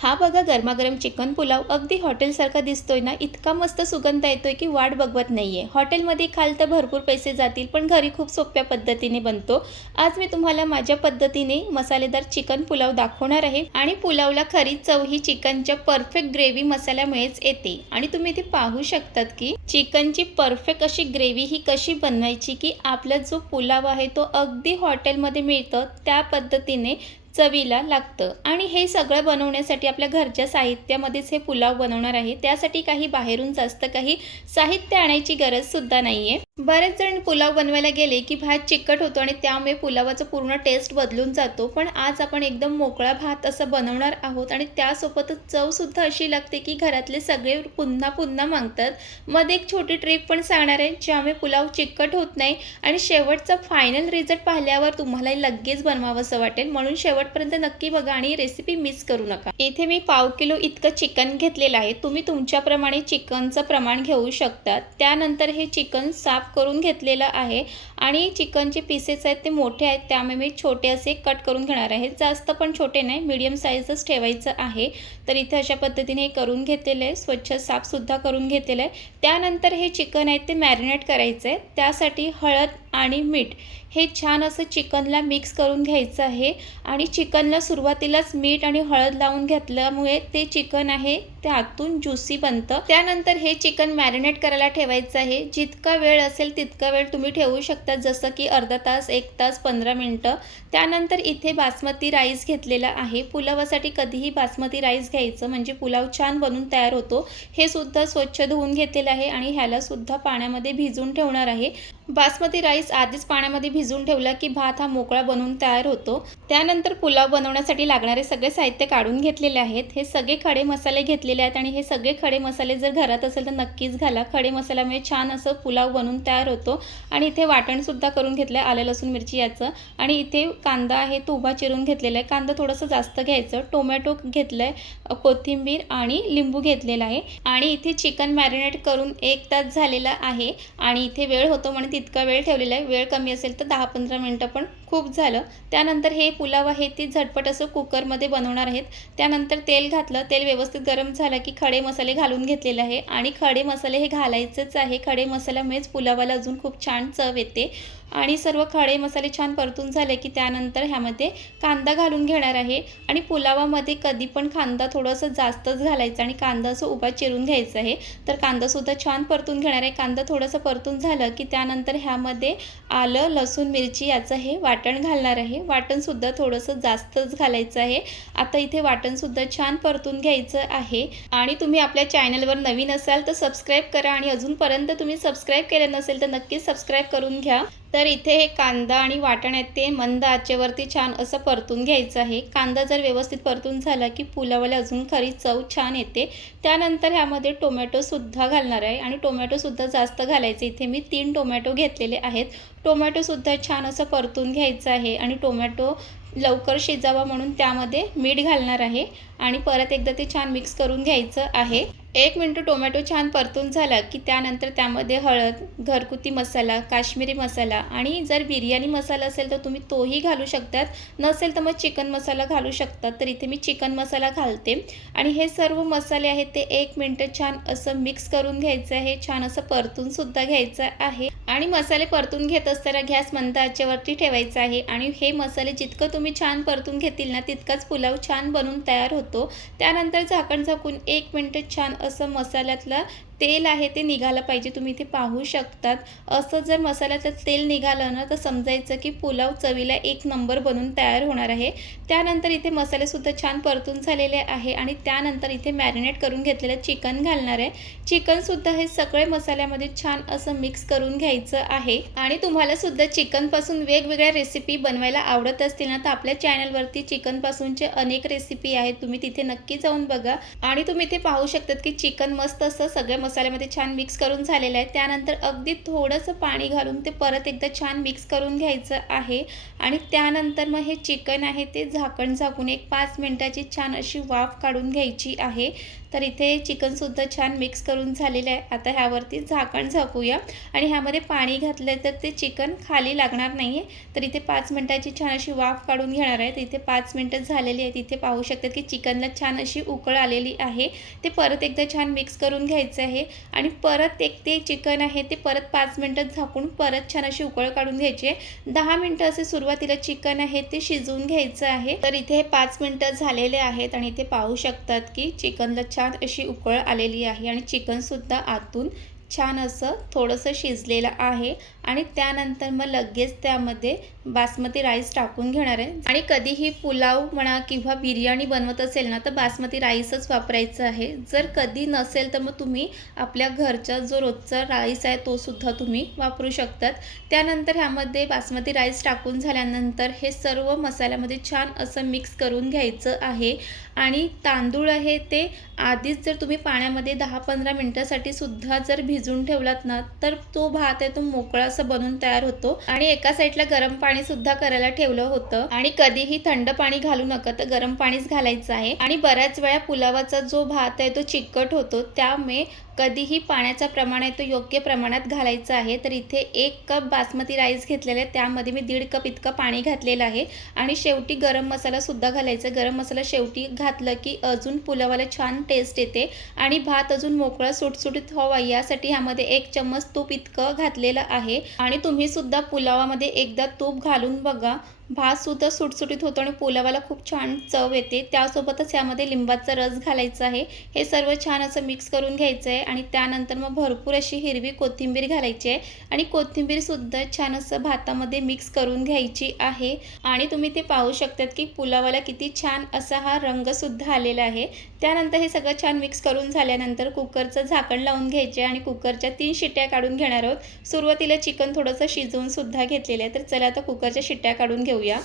हा बघा गरमागरम चिकन पुलाव अगदी हॉटेलसारखा दिसतोय ना, इतका मस्त सुगंध येतोय की वाट बघवत नाहीये। हॉटेलमध्ये खाल तर भरपूर पैसे जातील, पण घरी खूप सोप्या पद्धतीने बनतो। आज मी तुम्हाला माझ्या पद्धतीने मसालेदार चिकन पुलाव दाखवणार आहे आणि पुलावला खरी चव ही चिकनच्या परफेक्ट ग्रेव्ही मसाल्यामुळेच येते। आणि तुम्ही इथे पाहू शकतात की चिकनची परफेक्ट अशी ग्रेव्ही ही कशी बनवायची की आपला जो पुलाव आहे तो अगदी हॉटेलमध्ये मिळतं त्या पद्धतीने चवीला लागतं। आणि हे सगळं बनवण्यासाठी आपल्या घरच्या साहित्यामध्येच हे पुलाव बनवणार आहे, त्यासाठी काही बाहेरून जास्त काही साहित्य आणायची गरज सुद्धा नाहीये। बरेच जण पुलाव बनवायला गेले की भात चिकट होतो आणि त्यामुळे पुलावाचा पूर्ण टेस्ट बदलून जातो, पण आज आपण एकदम मोकळा भात असं बनवणार आहोत आणि त्यासोबतच चव सुद्धा अशी लागते की घरातले सगळे पुन्हा पुन्हा मागतात। मध्ये एक छोटी ट्रिक पण सांगणार आहे ज्यामुळे पुलाव चिकट होत नाही आणि शेवटचा फायनल रिझल्ट पाहिल्यावर तुम्हाला लगेच बनवावंसं वाटेल, म्हणून शेवटपर्यंत नक्की बघा आणि रेसिपी मिस करू नका। इथे मी पाव किलो इतकं चिकन घेतलेलं आहे, तुम्ही तुमच्याप्रमाणे चिकनचं प्रमाण घेऊ शकता। त्यानंतर हे चिकन साफ करून घेतलेलं आहे आणि चिकनचे पीसेस आहेत ते मोठे आहेत, त्यामुळे मी छोटे असे कट करून घेणार आहे। जास्त पण छोटे नाही, मीडियम साईजच ठेवायचं आहे। तर इथे अशा पद्धतीने करून घेतलेलं आहे, स्वच्छ साफ सुद्धा करून घेतलेलं आहे। त्यानंतर हे चिकन आहे ते मॅरिनेट करायचं आहे, त्यासाठी हळद आणि मीठ हे छान असं चिकनला मिक्स करून घ्यायचं आहे। आणि चिकनला सुरुवातीलाच मीठ आणि हळद लावून घेतल्यामुळे ते चिकन आहे ते आतून ज्युसी बनतं। त्यानंतर हे चिकन मॅरिनेट करायला ठेवायचं आहे, जितका वेळ असेल तितका वेळ तुम्ही ठेवू शकता, जसं की अर्धा तास, 1 तास, 15 मिनिटं। त्यानंतर इथे बासमती राईस घेतलेला आहे, पुलावासाठी कधीही बासमती राईस घ्यायचं म्हणजे पुलाव छान बनून तयार होतो। हे सुद्धा स्वच्छ धुवून घेतलेलं आहे आणि ह्याला सुद्धा पाण्यामध्ये भिजवून ठेवणार आहे। बासमती राईस आधीच पाण्यामध्ये भिजवून ठेवला की भात हा मोकळा बनून तयार होतो। त्यानंतर पुलाव बनवण्यासाठी लागणारे सगळे साहित्य काढून घेतलेले आहेत। हे सगळे खडे मसाले घेतलेले आहेत आणि हे सगळे खडे मसाले जर घरात असेल तर नक्कीच घाला, खडे मसाल्यामुळे छान असं पुलाव बनून तयार होतो। आणि इथे वाटण सुद्धा करून घेतलं आहे, आलं लसूण मिरची याचं। आणि इथे कांदा आहे तो उभा चिरून घेतलेला आहे, कांदा थोडंसं जास्त घ्यायचं, टोमॅटो घेतलं आहे, कोथिंबीर आणि लिंबू घेतलेला आहे। आणि इथे चिकन मॅरिनेट करून 1 तास झालेला आहे आणि इथे वेळ होतो म्हणून इतका वेळ ठेवलेला आहे, वेळ कमी असेल तर 10-15 मिनिटं पण खूप झालं। त्यानंतर हे पुलाव आहे ती झटपट असं कुकरमध्ये बनवणार आहेत। त्यानंतर तेल घातलं, तेल व्यवस्थित गरम झालं की खडे मसाले घालून घेतलेले आहे आणि खडे मसाले हे घालायचेच आहे, खडे मसाल्यामुळेच पुलावाला अजून खूप छान चव येते। आणि सर्व खडे मसाले छान परतून झाले की त्यानंतर ह्यामध्ये कांदा घालून घेणार आहे आणि पुलावामध्ये कधी पण कांदा थोडंसं जास्तच घालायचा आणि कांदा असं उभा चिरून घ्यायचा आहे। तर कांदासुद्धा छान परतून घेणार आहे, कांदा थोडंसं परतून झालं की त्यानंतर ह्यामध्ये आलं लसूण मिरची याचं हे वाटण घालणार आहे, वाटणसुद्धा थोडंसं जास्तच घालायचं आहे। आता इथे वाटणसुद्धा छान परतून घ्यायचं आहे। आणि तुम्ही आपल्या चॅनलवर नवीन असाल तर सबस्क्राईब करा आणि अजूनपर्यंत तुम्ही सबस्क्राईब केलं नसेल तर नक्कीच सबस्क्राईब करून घ्या। तर इथे हे कांदा आणि वाटण आहेत ते मंद आचेवरती छान असं परतून घ्यायचं आहे। कांदा जर व्यवस्थित परतून झाला की पुलावाला अजून खरी चव छान येते। त्यानंतर ह्यामध्ये टोमॅटोसुद्धा घालणार आहे आणि टोमॅटोसुद्धा जास्त घालायचे, इथे मी 3 टोमॅटो घेतलेले आहेत। टोमॅटोसुद्धा छान असं परतून घ्यायचं आहे आणि टोमॅटो लवकर शिजावा म्हणून त्यामध्ये मीठ घालणार आहे आणि परत एकदा ते छान मिक्स करून घ्यायचं आहे। 1 मिनिट टोमॅटो छान परतून झाला की त्यानंतर त्यामध्ये हळद, घरगुती मसाला, काश्मीरी मसाला आणि जर बिर्याणी मसाला असेल तर तुम्ही तोही घालू शकतात, नसेल तर मग चिकन मसाला घालू शकतात। तर इथे मी चिकन मसाला घालते आणि हे सर्व मसाले आहेत ते 1 मिनिट छान असं मिक्स करून घ्यायचं आहे, छान असं परतून सुद्धा घ्यायचं आहे। आणि मसाले परतून घेत असताना गॅस मंद आचेवरती ठेवायचा आहे आणि हे मसाले जितकं तुम्ही छान परतून घेतील ना तितकाच पुलाव छान बनून तयार होतो। त्यानंतर झाकण झाकून 1 मिनिट छान असं मसाल्यातलं तेल आहे ते निघालं पाहिजे, तुम्ही इथे पाहू शकतात। असं जर मसाल्याचं तेल निघालं ना तर समजायचं की पुलाव चवीला 1 नंबर बनून तयार होणार आहे। त्यानंतर इथे मसालेसुद्धा छान परतून झालेले आहे आणि त्यानंतर इथे मॅरिनेट करून घेतलेलं चिकन घालणार आहे। चिकनसुद्धा हे सगळे मसाल्यामध्ये छान असं मिक्स करून घ्यायचं आहे। आणि तुम्हाला सुद्धा चिकनपासून वेगवेगळ्या रेसिपी बनवायला आवडत असतील ना तर आपल्या चॅनलवरती चिकनपासूनचे अनेक रेसिपी आहेत, तुम्ही तिथे नक्की जाऊन बघा। आणि तुम्ही इथे पाहू शकतात की चिकन मस्त असं सगळ्या मसाल्यामध्ये छान मिक्स करून झालेलं आहे। त्यानंतर अगदी थोडंसं पाणी घालून ते परत एकदा छान मिक्स करून घ्यायचं आहे आणि त्यानंतर मग हे चिकन आहे ते झाकण झाकून एक 5 मिनिटाची छान अशी वाफ काढून घ्यायची आहे। तर इथे चिकनसुद्धा छान मिक्स करून झालेलं आहे। आता ह्यावरती झाकण झाकूया आणि ह्यामध्ये पाणी घातलं तर ते चिकन खाली लागणार नाही आहे। तर इथे 5 मिनिटाची छान अशी वाफ काढून घेणार आहे। इथे 5 मिनिटं झालेली आहेत। इथे पाहू शकतात की चिकनला छान अशी उकळ आलेली आहे। ते परत एकदा छान मिक्स करून घ्यायचं आहे आणि परत एक ते चिकन आहे ते परत 5 मिनिटं झाकून परत छान अशी उकळ काढून घ्यायची आहे। 10 मिनिटं असे सुरुवातीला चिकन आहे ते शिजवून घ्यायचं आहे। तर इथे 5 मिनिटं झालेले आहेत आणि इथे पाहू शकतात की चिकनला छान अशी उकळ आलेली आहे आणि चिकनसुद्धा आतून छान असं थोडंसं शिजलेलं आहे आणि त्यानंतर मग लगेच त्यामध्ये बासमती राईस टाकून घेणार आहे। आणि कधीही पुलाव म्हणा किंवा बिर्याणी बनवत असेल ना तर बासमती राईसच वापरायचं आहे। जर कधी नसेल तर मग तुम्ही आपल्या घरचा जो रोजचा राईस आहे तो सुद्धा तुम्ही वापरू शकतात। त्यानंतर ह्यामध्ये बासमती राईस टाकून झाल्यानंतर हे सर्व मसाल्यामध्ये छान असं मिक्स करून घ्यायचं आहे आणि तांदूळ आहे ते आधीच जर तुम्ही पाण्यामध्ये 10-15 मिनिटांसाठी सुद्धा जर भिजून ठेवलात ना तर तो भात आहे तो मोकळा असं बनून तयार होतो। आणि एका साईडला गरम पाणी सुद्धा करायला ठेवलं होतं आणि कधीही थंड पाणी घालू नका, तर गरम पाणीच घालायचं आहे। आणि बऱ्याच वेळा पुलावाचा जो भात आहे तो चिकट होतो, त्यामुळे कधीही पाण्याचं प्रमाण आहे तो योग्य प्रमाणात घालायचं आहे। तर इथे 1 कप बासमती राईस घेतलेला आहे, त्यामध्ये मी 1.5 कप इतकं पाणी घातलेलं आहे आणि शेवटी गरम मसाला सुद्धा घालायचा। गरम मसाला शेवटी घातलं की अजून पुलावाला छान टेस्ट येते आणि भात अजून मोकळा सुटसुटीत व्हावा यासाठी ह्यामध्ये 1 चम्मच तूप इतकं घातलेलं आहे। आणि तुम्ही सुद्धा पुलावामध्ये एकदा तूप घालून बघा, भात सुद्धा सुटसुटीत होतो आणि पुलावाला खूप छान चव येते। त्यासोबतच यामध्ये लिंबाचा रस घालायचा आहे। हे सर्व छान असं मिक्स करून घ्यायचं आहे आणि त्यानंतर मग भरपूर अशी हिरवी कोथिंबीर घालायची आहे आणि कोथिंबीर सुद्धा छान असं भातामध्ये मिक्स करून घ्यायची आहे। आणि तुम्ही ते पाहू शकतात की पुलावाला किती छान असा हा रंग सुद्धा आलेला आहे। त्यानंतर हे सगळं छान मिक्स करून झाल्यानंतर कुकरचं झाकण लावून घ्यायचे आणि कुकरच्या 3 शिट्ट्या काढून घेणार आहोत। सुरुवातीला चिकन थोडंसं शिजवून सुद्धा घेतलेलं आहे। तर चला आता कुकरच्या शिट्ट्या काढून घेऊया।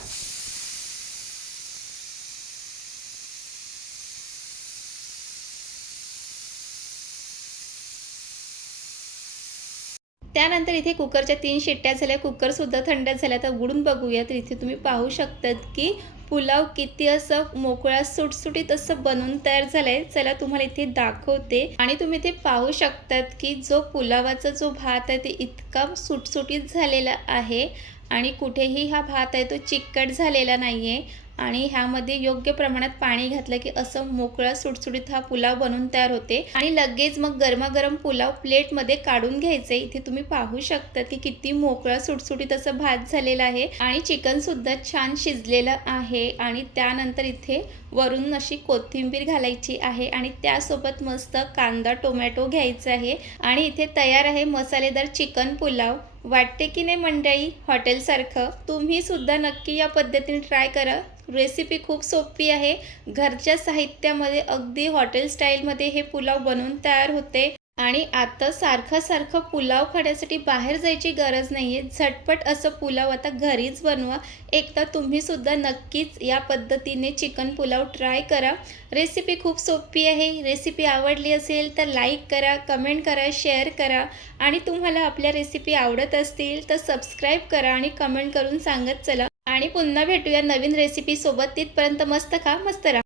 त्यानंतर इथे कुकरच्या 3 शिट्ट्या झाल्या, कुकर सुद्धा थंड झाला। तर उघडून बघूया तर इथे तुम्ही पाहू शकतात की पुलाव किती असं मोकळा सुटसुटीत असं बनून तयार झालाय। चला तुम्हाला इथे दाखवते आणि तुम्ही ते पाहू शकतात की जो पुलावाचा जो भात आहे ते इतका सुटसुटीत झालेला आहे आणि कुठेही हा भात आहे तो चिकट झालेला नाहीये आणि ह्यामध्ये योग्य प्रमाणात पाणी घातलं की असं मोकळा सुटसुटीत हा पुलाव बनून तयार होते। आणि लगेच मग गरमागरम पुलाव प्लेटमध्ये काढून घ्यायचे। इथे तुम्ही पाहू शकता की किती मोकळा सुटसुटीत असं भात झालेला आहे आणि चिकन सुद्धा छान शिजलेलं आहे। आणि त्यानंतर इथे वरून अशी कोथिंबीर घालायची आहे आणि त्यासोबत मस्त कांदा टोमॅटो घ्यायचा आहे आणि इथे तयार आहे मसालेदार चिकन पुलाव। वाटते की नाही मंडळी हॉटेलसारखं? तुम्ही सुद्धा नक्की या पद्धतीने ट्राय करा। रेसिपी खूप सोपी आहे, घरच्या साहित्यामध्ये अगदी हॉटेल स्टाईलमध्ये हे पुलाव बनवून तयार होते। आणि आता सारखं पुलाव खाण्यासाठी बाहेर जायची गरज नाही आहे, झटपट असं पुलाव आता घरीच बनवा। एकदा तुम्ही सुद्धा नक्कीच या पद्धतीने चिकन पुलाव ट्राय करा। रेसिपी खूप सोपी आहे। रेसिपी आवडली असेल तर लाईक करा, कमेंट करा, शेअर करा आणि तुम्हाला आपल्या रेसिपी आवडत असतील तर सबस्क्राईब करा आणि कमेंट करून सांगत चला। आणि पुन्हा भेटूया नवीन रेसिपी सोबत। तिथपर्यंत मस्त खा, मस्त राहा।